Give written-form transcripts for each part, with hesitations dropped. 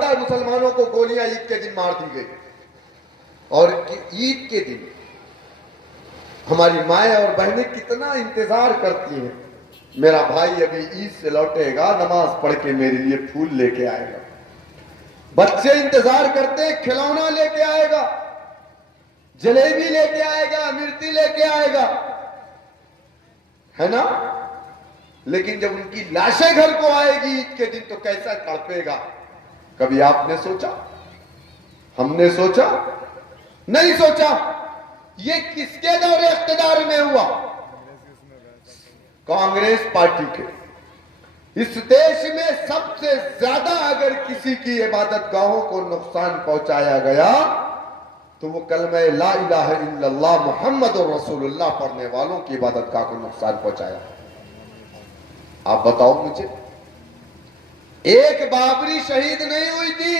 ज्यादा मुसलमानों को गोलियां ईद के दिन मार दी गई। और ईद के दिन हमारी माएं और बहनें कितना इंतजार करती हैं, मेरा भाई अभी ईद से लौटेगा, नमाज पढ़ के मेरे लिए फूल लेके आएगा। बच्चे इंतजार करते हैं, खिलौना लेके आएगा, जलेबी लेके आएगा, मिर्ची लेके आएगा, है ना। लेकिन जब उनकी लाशें घर को आएगी ईद के दिन तो कैसा तड़पेगा। कभी आपने सोचा? हमने सोचा? नहीं सोचा। ये किसके दौरे इख्तिदार में हुआ? कांग्रेस पार्टी के। इस देश में सबसे ज्यादा अगर किसी की इबादत गाहों को नुकसान पहुंचाया गया तो वो कलमे ला इलाहा इल्लल्लाह मुहम्मदुर रसूलुल्लाह पढ़ने वालों की इबादत गाह को नुकसान पहुंचाया। आप बताओ मुझे, एक बाबरी शहीद नहीं हुई थी।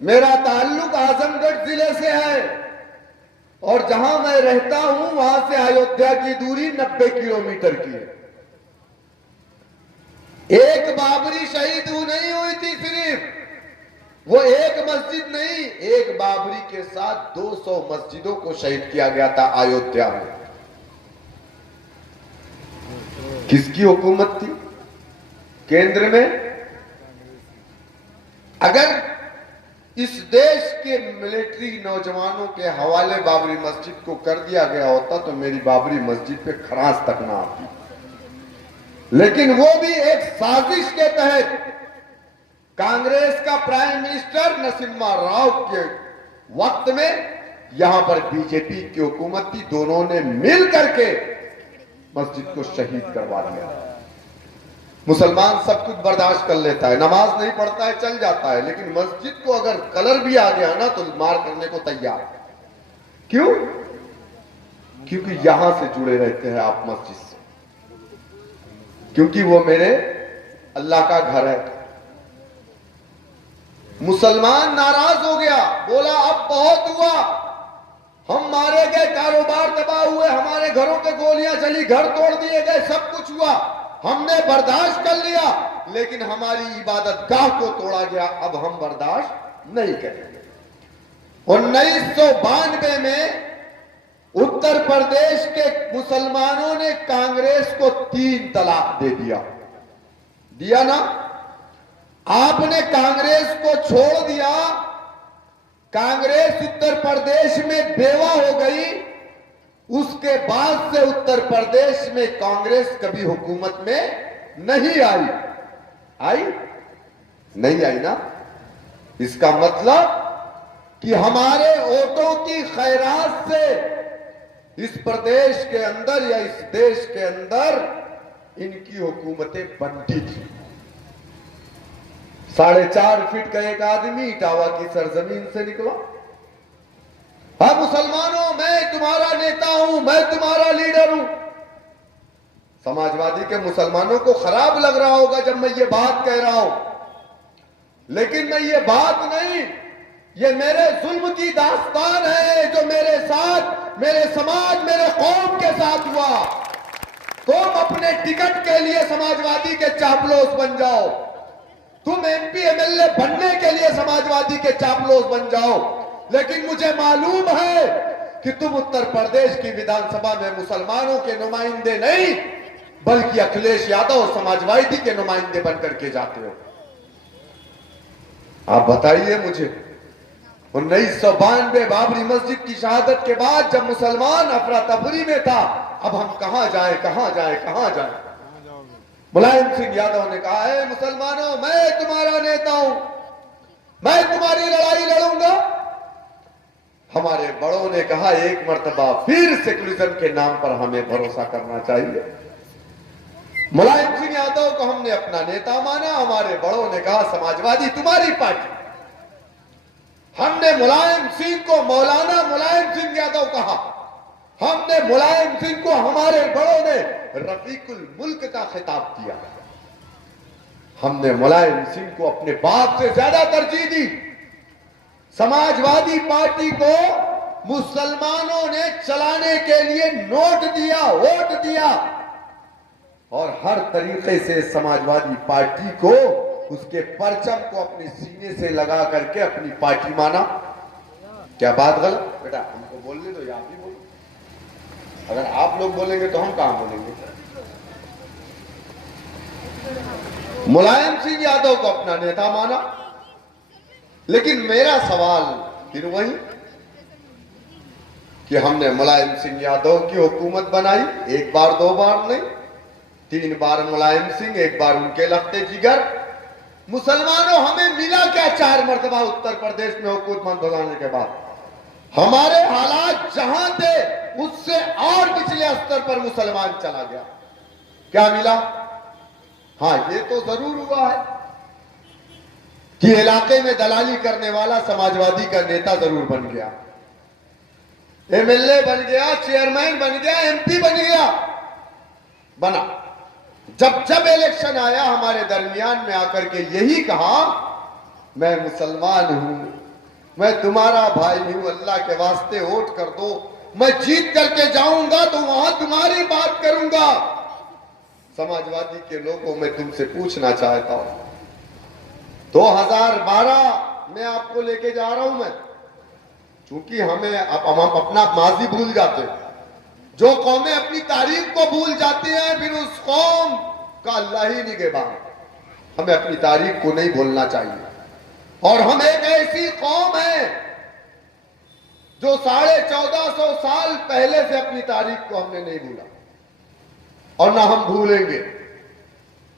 मेरा ताल्लुक आजमगढ़ जिले से है और जहां मैं रहता हूं वहां से अयोध्या की दूरी 90 किलोमीटर की है। एक बाबरी शहीद नहीं हुई थी, सिर्फ वो एक मस्जिद नहीं, एक बाबरी के साथ 200 मस्जिदों को शहीद किया गया था अयोध्या में। किसकी हुकूमत थी केंद्र में? अगर इस देश के मिलिट्री नौजवानों के हवाले बाबरी मस्जिद को कर दिया गया होता तो मेरी बाबरी मस्जिद पे खरांच तक ना आती। लेकिन वो भी एक साजिश के तहत कांग्रेस का प्राइम मिनिस्टर नरसिम्हा राव के वक्त में यहां पर बीजेपी की हुकूमत थी, दोनों ने मिल करके मस्जिद को शहीद करवा दिया। मुसलमान सब कुछ बर्दाश्त कर लेता है, नमाज नहीं पढ़ता है, चल जाता है, लेकिन मस्जिद को अगर कलर भी आ गया ना तो मार करने को तैयार। क्यों? क्योंकि यहां से जुड़े रहते हैं आप मस्जिद से, क्योंकि वो मेरे अल्लाह का घर है। मुसलमान नाराज हो गया, बोला अब बहुत हुआ, हम मारे गए, कारोबार तबाह हुए, हमारे घरों पे गोलियां चली, घर तोड़ दिए गए, सब कुछ हुआ, हमने बर्दाश्त कर लिया, लेकिन हमारी इबादत गाह को तोड़ा गया, अब हम बर्दाश्त नहीं करेंगे। 1992 में उत्तर प्रदेश के मुसलमानों ने कांग्रेस को 3 तलाक दे दिया ना। आपने कांग्रेस को छोड़ दिया, कांग्रेस उत्तर प्रदेश में बेवा हो गई, उसके बाद से उत्तर प्रदेश में कांग्रेस कभी हुकूमत में नहीं आई नहीं आई ना। इसका मतलब कि हमारे वोटों की खैरात से इस प्रदेश के अंदर या इस देश के अंदर इनकी हुकूमतें बनती थी। 4.5 फीट का एक आदमी इटावा की सरजमीन से निकला। हाँ मुसलमानों, मैं तुम्हारा नेता हूं, मैं तुम्हारा लीडर हूं। समाजवादी के मुसलमानों को खराब लग रहा होगा जब मैं ये बात कह रहा हूं, लेकिन मैं ये बात नहीं, ये मेरे जुल्म की दास्तान है जो मेरे साथ, मेरे समाज, मेरे कौम के साथ हुआ। तुम अपने टिकट के लिए समाजवादी के चापलूस बन जाओ, तुम एमपी एमएलए बनने के लिए समाजवादी के चापलूस बन जाओ, लेकिन मुझे मालूम है कि तुम उत्तर प्रदेश की विधानसभा में मुसलमानों के नुमाइंदे नहीं बल्कि अखिलेश यादव और समाजवादी के नुमाइंदे बनकर के जाते हो। आप बताइए मुझे, 1992 बाबरी मस्जिद की शहादत के बाद जब मुसलमान अफरा तफरी में था, अब हम कहां जाएं, कहां जाएं, कहां जाएं। मुलायम सिंह यादव ने कहा है, मुसलमानों मैं तुम्हारा नेता हूं, मैं तुम्हारी लड़ाई लड़ूंगा। हमारे बड़ों ने कहा एक मर्तबा फिर सेकुलरिज्म के नाम पर हमें भरोसा करना चाहिए। मुलायम सिंह यादव को हमने अपना नेता माना, हमारे बड़ों ने कहा समाजवादी तुम्हारी पार्टी। हमने मुलायम सिंह को मौलाना मुलायम सिंह यादव कहा, हमने मुलायम सिंह को, हमारे बड़ों ने रफीकुल मुल्क का खिताब दिया। हमने मुलायम सिंह को अपने बाप से ज्यादा तरजीह दी। समाजवादी पार्टी को मुसलमानों ने चलाने के लिए नोट दिया, वोट दिया और हर तरीके से समाजवादी पार्टी को उसके परचम को अपने सीने से लगा करके अपनी पार्टी माना। क्या बात गलत? बेटा हमको बोलने दो, आप ही बोलो। अगर आप लोग बोलेंगे तो हम कहां बोलेंगे? मुलायम सिंह यादव को अपना नेता माना, लेकिन मेरा सवाल फिर वही कि हमने मुलायम सिंह यादव की हुकूमत बनाई, एक बार दो बार नहीं, 3 बार मुलायम सिंह, एक बार उनके लखते जिगर। मुसलमानों हमें मिला क्या 4 मरतबा उत्तर प्रदेश में हुकूमत बनाने के बाद? हमारे हालात जहां थे उससे और पिछले स्तर पर मुसलमान चला गया। क्या मिला? हाँ, ये तो जरूर हुआ है कि इलाके में दलाली करने वाला समाजवादी का नेता जरूर बन गया, एमएलए बन गया, चेयरमैन बन गया, एमपी बन गया, बना। जब जब इलेक्शन आया हमारे दरमियान में आकर के यही कहा, मैं मुसलमान हूं, मैं तुम्हारा भाई हूं, अल्लाह के वास्ते वोट कर दो, मैं जीत करके जाऊंगा तो वहां तुम्हारी बात करूंगा। समाजवादी के लोगों में तुमसे पूछना चाहता हूं, 2012 में आपको लेके जा रहा हूं मैं, क्योंकि हम अपना माजी भूल जाते हैं। जो कौमें अपनी तारीख को भूल जाती हैं फिर उस कौम का अल्लाह ही निगहबान। हमें अपनी तारीख को नहीं भूलना चाहिए, और हम एक ऐसी कौम है जो 1450 साल पहले से अपनी तारीख को हमने नहीं भूला और ना हम भूलेंगे।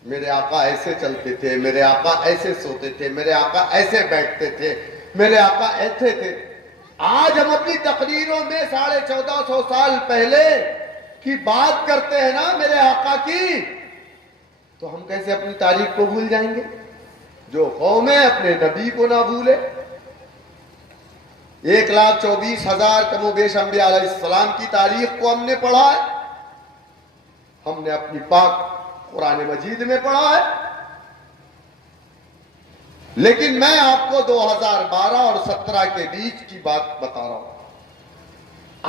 मेरे आका ऐसे चलते थे, मेरे आका ऐसे सोते थे, मेरे आका ऐसे बैठते थे, मेरे आका ऐसे थे। आज हम अपनी तकरीरों में 1450 साल पहले की बात करते हैं ना मेरे आका की, तो हम कैसे अपनी तारीख को भूल जाएंगे? जो कौमें अपने नबी को ना भूले। 1,24,000 कमोबेश अंबिया अलैहिस्सलाम की तारीख को हमने पढ़ा है, हमने अपनी पाक कुरान मजीद में पढ़ा है। लेकिन मैं आपको 2012 और 17 के बीच की बात बता रहा हूं।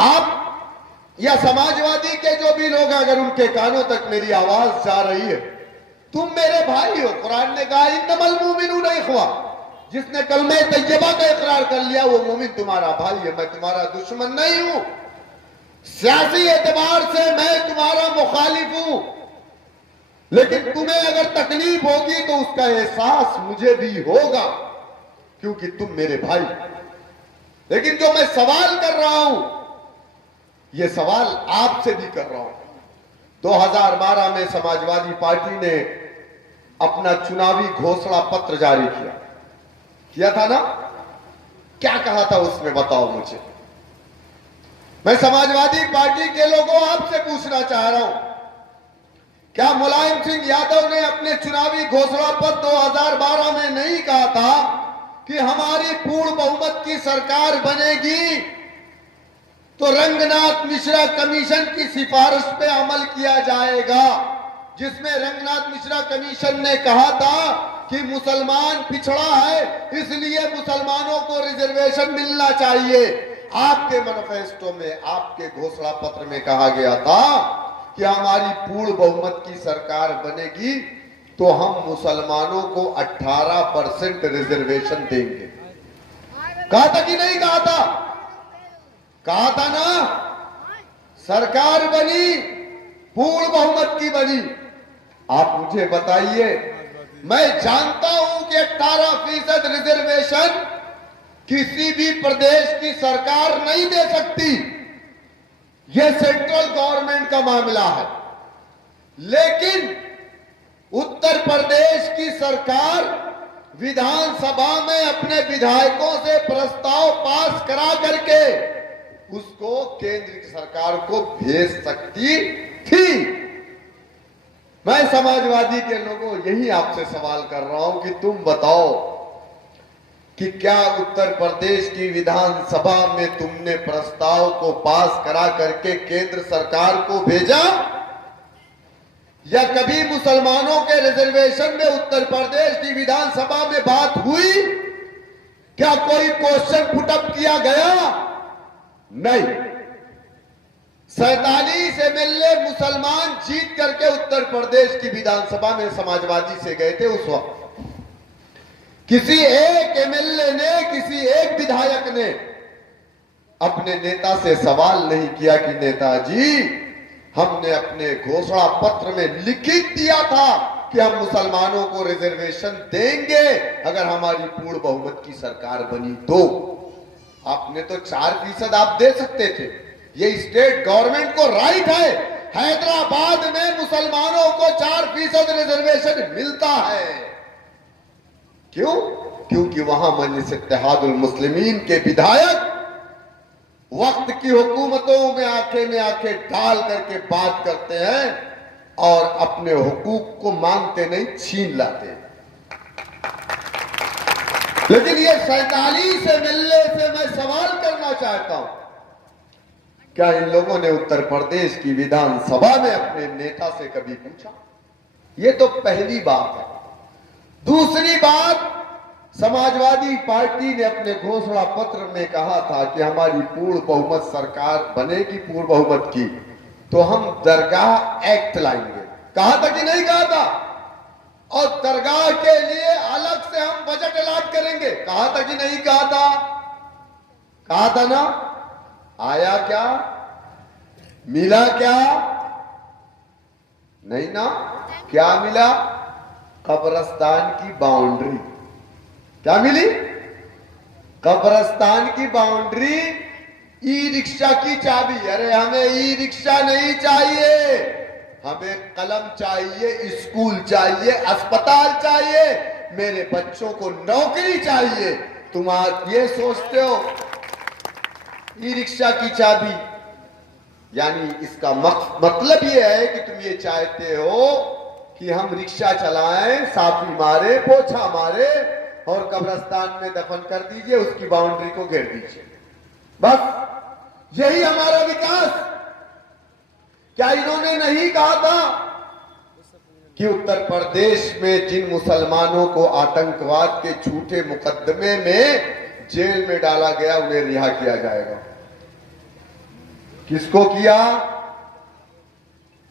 आप या समाजवादी के जो भी लोग, अगर उनके कानों तक मेरी आवाज जा रही है, तुम मेरे भाई हो। कुरान ने कहा इन्नमल मुमिनून इख्वा, जिसने कलमे तैयबा का इकरार कर लिया वो मोमिन तुम्हारा भाई है। मैं तुम्हारा दुश्मन नहीं हूं, सियासी एतबार से मैं तुम्हारा मुखालिफ हूं, लेकिन तुम्हें अगर तकलीफ होगी तो उसका एहसास मुझे भी होगा, क्योंकि तुम मेरे भाई। लेकिन जो मैं सवाल कर रहा हूं, यह सवाल आपसे भी कर रहा हूं। 2012 में समाजवादी पार्टी ने अपना चुनावी घोषणा पत्र जारी किया था ना? क्या कहा था उसमें, बताओ मुझे। मैं समाजवादी पार्टी के लोगों आपसे पूछना चाह रहा हूं, क्या मुलायम सिंह यादव ने अपने चुनावी घोषणा पत्र 2012 में नहीं कहा था कि हमारी पूर्ण बहुमत की सरकार बनेगी तो रंगनाथ मिश्रा कमीशन की सिफारिश पे अमल किया जाएगा, जिसमें रंगनाथ मिश्रा कमीशन ने कहा था कि मुसलमान पिछड़ा है इसलिए मुसलमानों को रिजर्वेशन मिलना चाहिए। आपके मैनिफेस्टो में, आपके घोषणा पत्र में कहा गया था कि हमारी पूर्ण बहुमत की सरकार बनेगी तो हम मुसलमानों को 18% रिजर्वेशन देंगे। कहा था कि नहीं कहा था? कहा था ना? सरकार बनी, पूर्ण बहुमत की बनी। आप मुझे बताइए, मैं जानता हूं कि 18% रिजर्वेशन किसी भी प्रदेश की सरकार नहीं दे सकती, यह सेंट्रल गवर्नमेंट का मामला है। लेकिन उत्तर प्रदेश की सरकार विधानसभा में अपने विधायकों से प्रस्ताव पास करा करके उसको केंद्र की सरकार को भेज सकती थी। मैं समाजवादी के लोगों यही आपसे सवाल कर रहा हूं कि तुम बताओ कि क्या उत्तर प्रदेश की विधानसभा में तुमने प्रस्ताव को पास करा करके केंद्र सरकार को भेजा, या कभी मुसलमानों के रिजर्वेशन में उत्तर प्रदेश की विधानसभा में बात हुई? क्या कोई क्वेश्चन पुटअप किया गया? नहीं। 47 एमएलए मुसलमान जीत करके उत्तर प्रदेश की विधानसभा में समाजवादी से गए थे उस वक्त। किसी एक एमएलए ने, किसी एक विधायक ने अपने नेता से सवाल नहीं किया कि नेताजी, हमने अपने घोषणा पत्र में लिखित दिया था कि हम मुसलमानों को रिजर्वेशन देंगे अगर हमारी पूर्ण बहुमत की सरकार बनी तो। आपने तो 4% आप दे सकते थे, ये स्टेट गवर्नमेंट को राइट है। हैदराबाद में मुसलमानों को 4% रिजर्वेशन मिलता है। क्यों? क्योंकि वहां मजलिस इत्तेहादुल मुस्लिमीन के विधायक वक्त की हुकूमतों में आंखें डाल करके बात करते हैं और अपने हुकूक को मांगते नहीं, छीन लाते हैं। लेकिन ये 47 एमएलए से मैं सवाल करना चाहता हूं, क्या इन लोगों ने उत्तर प्रदेश की विधानसभा में अपने नेता से कभी पूछा? ये तो पहली बात है। दूसरी बात, समाजवादी पार्टी ने अपने घोषणा पत्र में कहा था कि हमारी पूर्ण बहुमत सरकार बनेगी, पूर्ण बहुमत की, तो हम दरगाह एक्ट लाएंगे। कहा था कि नहीं कहा था? और दरगाह के लिए अलग से हम बजट अलॉट करेंगे। कहा था कि नहीं कहा था? कहा था ना। आया क्या? मिला क्या? नहीं ना। क्या मिला? कब्रिस्तान की बाउंड्री। क्या मिली? कब्रिस्तान की बाउंड्री, ई रिक्शा की चाबी। अरे हमें ई रिक्शा नहीं चाहिए, हमें कलम चाहिए, स्कूल चाहिए, अस्पताल चाहिए, मेरे बच्चों को नौकरी चाहिए। तुम आज ये सोचते हो ई रिक्शा की चाबी, यानी इसका मतलब ये है कि तुम ये चाहते हो कि हम रिक्शा चलाएं, साफी मारे, पोछा मारे और कब्रिस्तान में दफन कर दीजिए, उसकी बाउंड्री को घेर दीजिए। बस यही हमारा विकास। क्या इन्होंने नहीं कहा था कि उत्तर प्रदेश में जिन मुसलमानों को आतंकवाद के झूठे मुकदमे में जेल में डाला गया उन्हें रिहा किया जाएगा? किसको किया?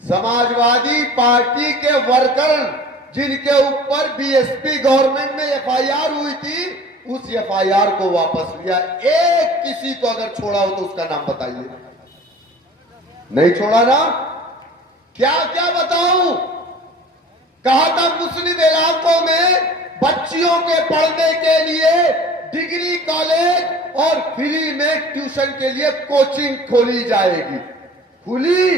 समाजवादी पार्टी के वर्कर जिनके ऊपर बीएसपी गवर्नमेंट में एफआईआर हुई थी, उस एफआईआर को वापस लिया। एक किसी को अगर छोड़ा हो तो उसका नाम बताइए। नहीं छोड़ा ना। क्या क्या बताऊं? कहा था मुस्लिम इलाकों में बच्चियों के पढ़ने के लिए डिग्री कॉलेज और फ्री में ट्यूशन के लिए कोचिंग खोली जाएगी। खुली?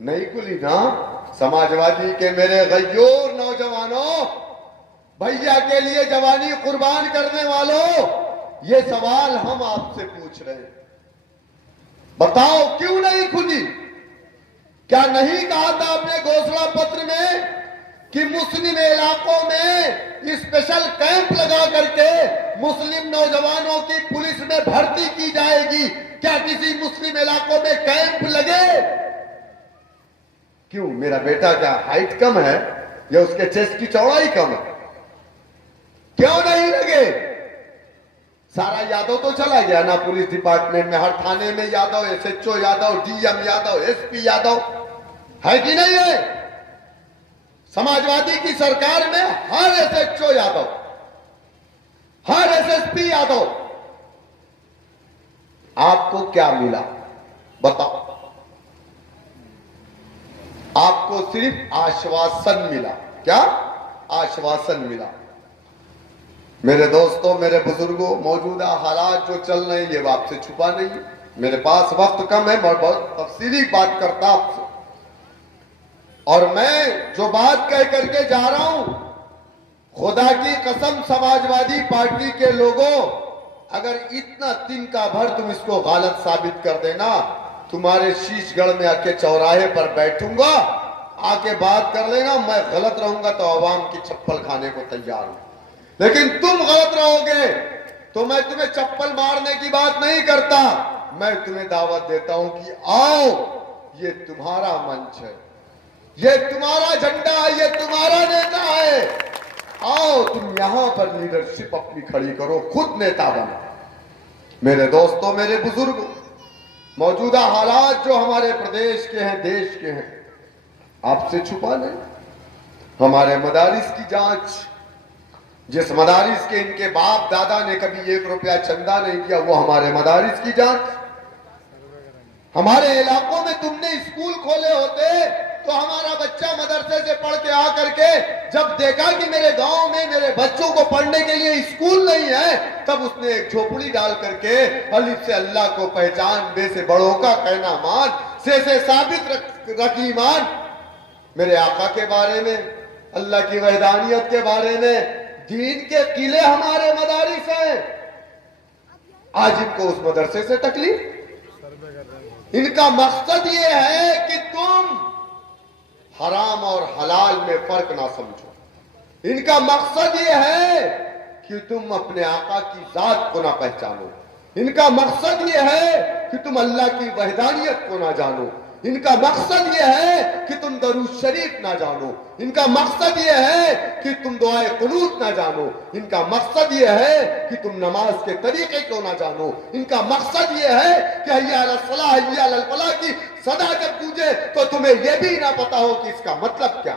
नहीं खुली ना। समाजवादी के मेरे गय्योर नौजवानों, भैया के लिए जवानी कुर्बान करने वालों, ये सवाल हम आपसे पूछ रहे हैं। बताओ क्यों नहीं खुली? क्या नहीं कहा था अपने घोषणा पत्र में कि मुस्लिम इलाकों में स्पेशल कैंप लगा करके मुस्लिम नौजवानों की पुलिस में भर्ती की जाएगी? क्या किसी मुस्लिम इलाकों में कैंप लगे? क्यों? मेरा बेटा क्या हाइट कम है या उसके चेस्ट की चौड़ाई कम है? क्यों नहीं लगे? सारा यादव तो चला गया ना पुलिस डिपार्टमेंट में। हर थाने में Yadav, SHO Yadav, DM Yadav, SP Yadav, है कि नहीं है? समाजवादी की सरकार में हर एसएचओ यादव, हर एसएसपी यादव। आपको क्या मिला बताओ? आपको सिर्फ आश्वासन मिला। क्या आश्वासन मिला? मेरे दोस्तों, मेरे बुजुर्गों, मौजूदा हालात जो चल रहे हैं ये आपसे छुपा नहीं है। मेरे पास वक्त कम है, मैं बहुत तफसीली बात करता आपसे। और मैं जो बात कह करके जा रहा हूं, खुदा की कसम समाजवादी पार्टी के लोगों, अगर इतना तिनका भर तुम इसको गलत साबित कर देना, तुम्हारे शीशगढ़ में आके चौराहे पर बैठूंगा, आके बात कर लेना। मैं गलत रहूंगा तो आवाम की चप्पल खाने को तैयार हूं, लेकिन तुम गलत रहोगे तो मैं तुम्हें चप्पल मारने की बात नहीं करता। मैं तुम्हें दावत देता हूं कि आओ, ये तुम्हारा मंच है, ये तुम्हारा झंडा है, ये तुम्हारा नेता है। आओ तुम यहां पर लीडरशिप अपनी खड़ी करो, खुद नेता बनो। मेरे दोस्तों, मेरे बुजुर्ग, मौजूदा हालात जो हमारे प्रदेश के हैं, देश के हैं, आपसे छुपा नहीं। हमारे मदारिस की जांच, जिस मदारिस के इनके बाप दादा ने कभी 1 रुपया चंदा नहीं दिया, वो हमारे मदारिस की जांच। हमारे इलाकों में तुमने स्कूल खोले होते तो हमारा बच्चा मदरसे से पढ़ के आ करके जब देखा कि मेरे गांव में मेरे बच्चों को पढ़ने के लिए स्कूल नहीं है, तब उसने एक झोपड़ी डाल करके अलिफ से अल्लाह को पहचान, बे से बड़ों का कहना मान, से साबित रख ईमान। मेरे आका के बारे में, अल्लाह की वहदानियत के बारे में, दीन के किले हमारे मदारिस हैं। आज इनको उस मदरसे से तकलीफ। इनका मकसद ये है कि तुम हराम और हलाल में फर्क ना समझो। इनका मकसद ये है कि तुम अपने आका की जात को ना पहचानो। इनका मकसद ये है कि तुम अल्लाह की वहदानियत को ना जानो। इनका मकसद ये है कि तुम दरूद शरीफ ना जानो। इनका मकसद ये है कि तुम दुआए कुनूत ना जानो। इनका मकसद ये है कि तुम नमाज के तरीके को ना जानो। इनका मकसद ये है कि हय्या अलल फलाह हय्या अलल फलाह की सदा जब पूजे तो तुम्हें यह भी ना पता हो कि इसका मतलब क्या।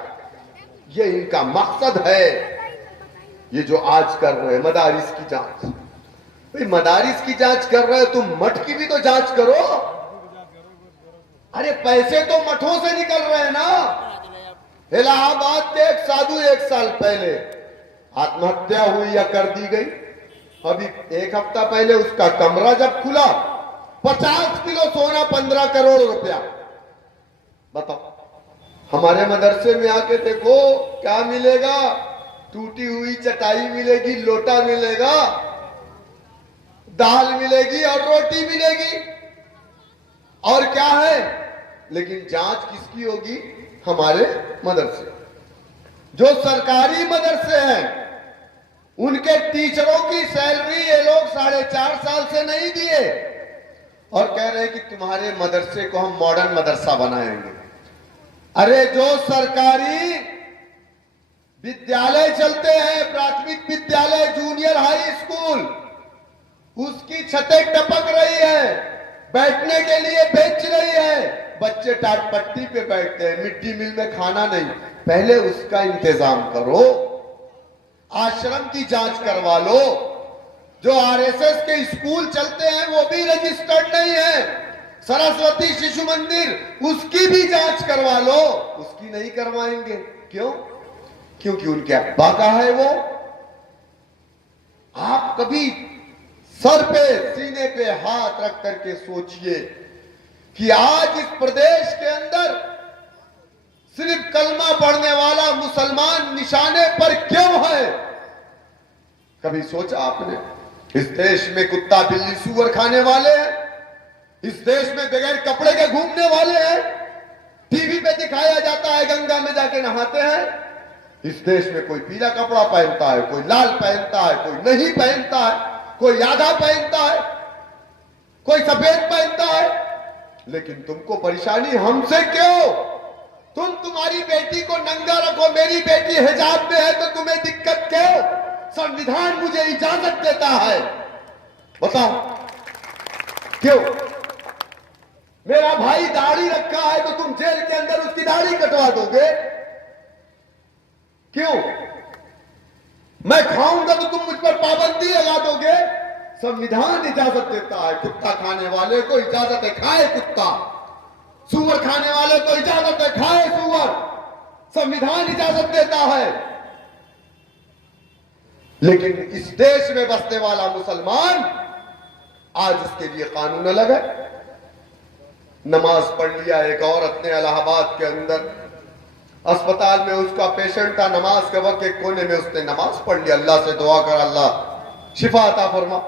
ये इनका मकसद है। ये जो आज कर रहे हैं मदारिस की जांच, भाई मदारिस की जांच कर रहे हो, तुम मठ की भी तो जांच करो। अरे पैसे तो मठों से निकल रहे हैं ना। इलाहाबाद के एक साधु 1 साल पहले आत्महत्या हुई या कर दी गई। अभी 1 हफ्ता पहले उसका कमरा जब खुला, 50 किलो सोना, 15 करोड़ रुपया। बताओ, हमारे मदरसे में आके देखो क्या मिलेगा। टूटी हुई चटाई मिलेगी, लोटा मिलेगा, दाल मिलेगी और रोटी मिलेगी, और क्या है। लेकिन जांच किसकी होगी? हमारे मदरसे। जो सरकारी मदरसे हैं उनके टीचरों की सैलरी ये लोग 4.5 साल से नहीं दिए और कह रहे हैं कि तुम्हारे मदरसे को हम मॉडर्न मदरसा बनाएंगे। अरे जो सरकारी विद्यालय चलते हैं, प्राथमिक विद्यालय, जूनियर हाई स्कूल, उसकी छतें टपक रही है, बैठने के लिए बेच रही है, बच्चे टाट पट्टी पे बैठते हैं, मिड डे मील में खाना नहीं। पहले उसका इंतजाम करो। आश्रम की जांच करवा लो। जो आरएसएस के स्कूल चलते हैं वो भी रजिस्टर्ड नहीं है। सरस्वती शिशु मंदिर, उसकी भी जांच करवा लो। उसकी नहीं करवाएंगे, क्यों? क्योंकि उनके अब्बा का है वो। आप कभी सर पे, सीने पे हाथ रख करके सोचिए कि आज इस प्रदेश के अंदर सिर्फ कलमा पढ़ने वाला मुसलमान निशाने पर क्यों है? कभी सोचा आपने? इस देश में कुत्ता बिल्ली सूअर खाने वाले हैं। इस देश में बगैर कपड़े के घूमने वाले हैं। टीवी पे दिखाया जाता है गंगा में जाके नहाते हैं। इस देश में कोई पीला कपड़ा पहनता है, कोई लाल पहनता है, कोई नहीं पहनता है, कोई आधा पहनता है, कोई सफेद पहनता है। लेकिन तुमको परेशानी हमसे क्यों? तुम्हारी बेटी को नंगा रखो, मेरी बेटी हिजाब में है तो तुम्हें दिक्कत क्यों? संविधान मुझे इजाजत देता है, बताओ क्यों? मेरा भाई दाढ़ी रखा है तो तुम जेल के अंदर उसकी दाढ़ी कटवा दोगे, क्यों? मैं खाऊंगा तो तुम मुझ पर पाबंदी लगा दोगे। संविधान इजाजत देता है। कुत्ता खाने वाले को इजाजत है खाए कुत्ता, सूअर खाने वाले को इजाजत है खाए सूअर। संविधान इजाजत देता है। लेकिन इस देश में बसने वाला मुसलमान आज उसके लिए कानून अलग है। नमाज पढ़ लिया एक औरत ने इलाहाबाद के अंदर, अस्पताल में उसका पेशेंट था, नमाज के वक्त एक कोने में उसने नमाज पढ़ लिया। अल्लाह से दुआ कर अल्लाह शिफा अता फरमा।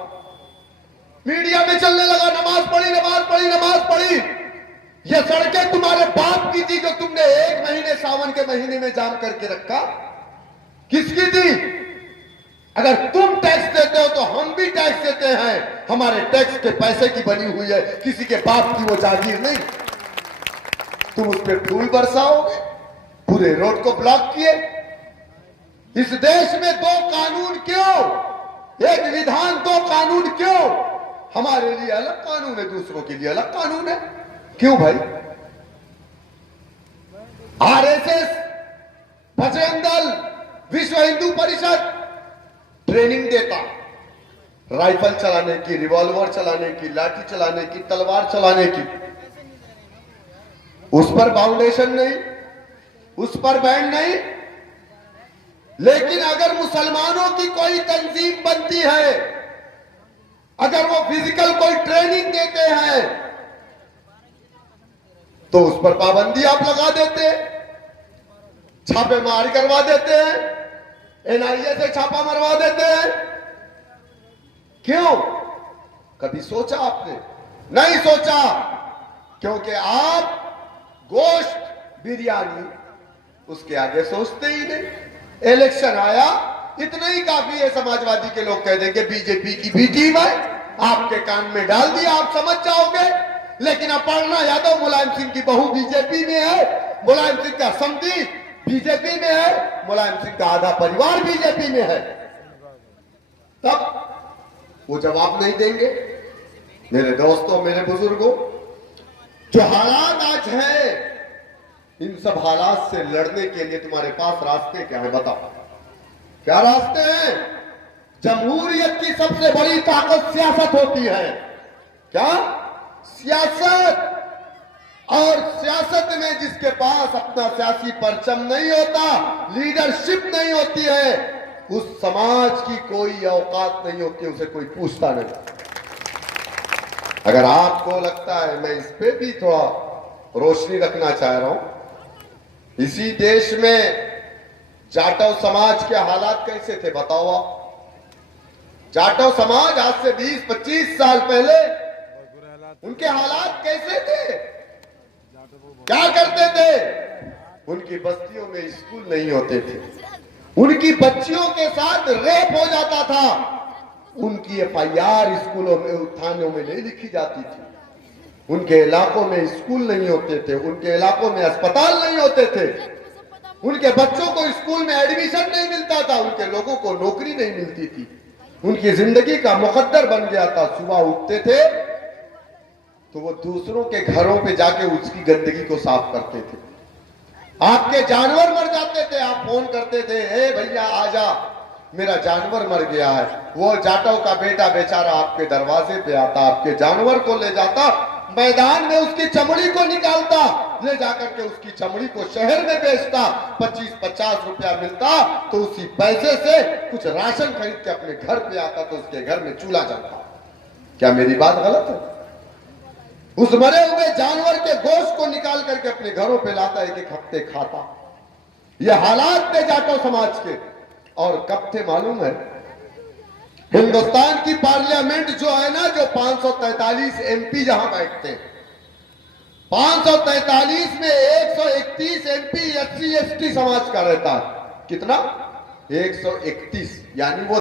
मीडिया में चलने लगा नमाज पढ़ी, नमाज पढ़ी, नमाज पढ़ी। ये सड़कें तुम्हारे बाप की थी जो तुमने 1 महीने सावन के महीने में जाम करके रखा, किसकी थी? अगर तुम टैक्स देते हो तो हम भी टैक्स देते हैं। हमारे टैक्स के पैसे की बनी हुई है, किसी के बाप की वो जागीर नहीं। तुम उस पर फूल बरसाओगे, पूरे रोड को ब्लॉक किए। इस देश में 2 कानून क्यों? एक विधान 2 कानून क्यों? हमारे लिए अलग कानून है, दूसरों के लिए अलग कानून है, क्यों भाई? आरएसएस, बजरंग दल, विश्व हिंदू परिषद, ट्रेनिंग देता, राइफल चलाने की, रिवॉल्वर चलाने की, लाठी चलाने की, तलवार चलाने की। उस पर फाउंडेशन नहीं, उस पर बैंड नहीं। लेकिन अगर मुसलमानों की कोई तंजीम बनती है, अगर वो फिजिकल कोई ट्रेनिंग देते हैं, तो उस पर पाबंदी आप लगा देते, छापेमारी करवा देते हैं, एनआईए से छापा मरवा देते हैं। क्यों? कभी सोचा आपने? नहीं सोचा, क्योंकि आप गोश्त, बिरयानी, उसके आगे सोचते ही नहीं। इलेक्शन आया, इतना ही काफी है, समाजवादी के लोग कह देंगे बीजेपी की बी टीम है, आपके कान में डाल दिया, आप समझ जाओगे। लेकिन अपर्णा यादव मुलायम सिंह की बहू बीजेपी में है, मुलायम सिंह का समधी बीजेपी में है, मुलायम सिंह का आधा परिवार बीजेपी में है, तब वो जवाब नहीं देंगे। मेरे दोस्तों, मेरे बुजुर्गों, जो हालात आज हैं, इन सब हालात से लड़ने के लिए तुम्हारे पास रास्ते क्या है? बताओ, क्या रास्ते हैं? जमहूरियत की सबसे बड़ी ताकत सियासत होती है। क्या? सियासत। और सियासत में जिसके पास अपना सियासी परचम नहीं होता, लीडरशिप नहीं होती है, उस समाज की कोई औकात नहीं होती, उसे कोई पूछता नहीं। अगर आपको लगता है, मैं इस पे भी थोड़ा रोशनी रखना चाह रहा हूं, इसी देश में जाटव समाज के हालात कैसे थे बताओ आप? जाटव समाज आज से 20-25 साल पहले उनके हालात कैसे थे? क्या करते थे? उनकी बस्तियों में स्कूल नहीं होते थे, उनकी बच्चियों के साथ रेप हो जाता था, उनकी एफआईआर स्कूलों में, थानों में नहीं लिखी जाती थी, उनके इलाकों में स्कूल नहीं होते थे, उनके इलाकों में अस्पताल नहीं होते थे, उनके बच्चों को स्कूल में एडमिशन नहीं मिलता था, उनके लोगों को नौकरी नहीं मिलती थी, उनकी जिंदगी का मुकद्दर बन गया था। सुबह उठते थे तो वो दूसरों के घरों पे जाके उसकी गंदगी को साफ करते थे। आपके जानवर मर जाते थे, आप फोन करते थे, हे भैया आजा, मेरा जानवर मर गया है। वो जाटव का बेटा बेचारा आपके दरवाजे पे आता, आपके जानवर को ले जाता, मैदान में उसकी चमड़ी को निकालता, ले जाकर के उसकी चमड़ी को शहर में बेचता, 25-50 रुपया मिलता, तो उसी पैसे से कुछ राशन खरीद के अपने घर पे आता, तो उसके घर में चूल्हा जलता। क्या मेरी बात गलत है? उस मरे हुए जानवर के गोश्त को निकाल करके अपने घरों पे लाता, एक एक हफ्ते खाता। ये हालात थे जाटव समाज के। और कब थे मालूम है? हिंदुस्तान की पार्लियामेंट जो है ना, जो 543 एमपी जहां बैठते हैं, 543 में 131 एमपी SC ST समाज का रहता है। कितना? 131, यानी वो